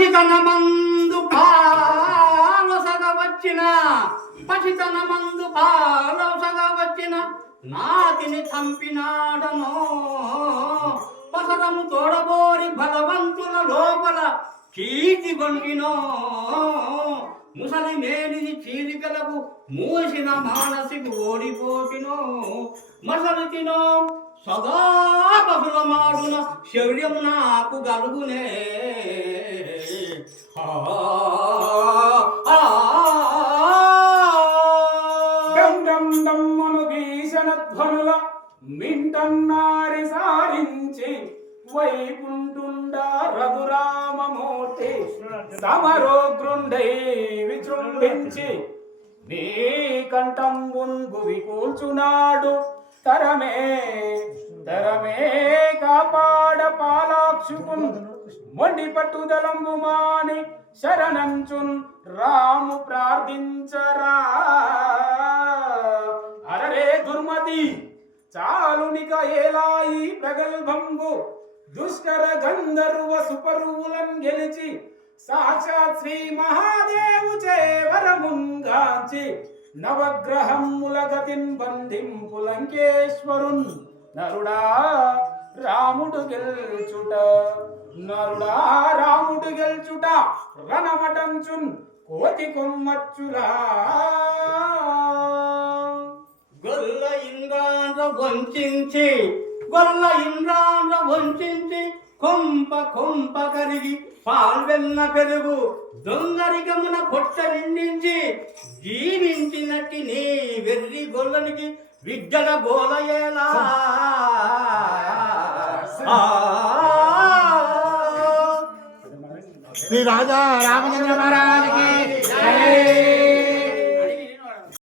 పసితనమందు పాలసగ వచ్చిన పసితనమందు పాలసగ వచ్చిన నాతిని చంపినాడనో పసరము తోడబోరి బలవంతుల లోపల కీర్తి గొంటినో ముసలి మేనిది చీలికలకు మూసిన మానసికి ఓడిపోతినో మసలు తినో సదా పసుల మాడున శౌర్యం నాకు గలుగునే గంగమ్మను గీసన ధ్వనుల మింటన్నారి సారించి వైకుంఠుండ రఘురామమూర్తి సమరోగ్రుండై విజృంభించి నీ కంఠంబున్ భువి కూల్చునాడు తరమే తరమే కాపాడ పాలాక్షుకున్ మొండి పట్టుదలంబు మాని శరణంచున్ రాము ప్రార్థించరా అరరే దుర్మతి చాలునిక ఏలాయి ప్రగల్భంబు దుష్కర గంధర్వ సుపరువులం గెలిచి సాక్షాత్ శ్రీ మహాదేవు చేవరముంగాంచి నవగ్రహముల గతిన్ బంధింపు లంకేశ్వరున్ నరుడా రాముడు గెల్చుట నరుడా రాముడు గెల్చుట రణమటంచున్ కోతి కొమ్మచ్చులా గొల్ల ఇంద్రాంధ్ర వంచించి గొల్ల ఇంద్రాంధ్ర వంచించి కొంప కొంప కరిగి పాల్వెన్న పెరుగు దొంగరికమున పొట్ట నిండించి జీవించినట్టి నీ వెర్రి గొల్లనికి విద్యల గోలయేలా శ్రీ రాజా రామచంద్ర మహారాజ్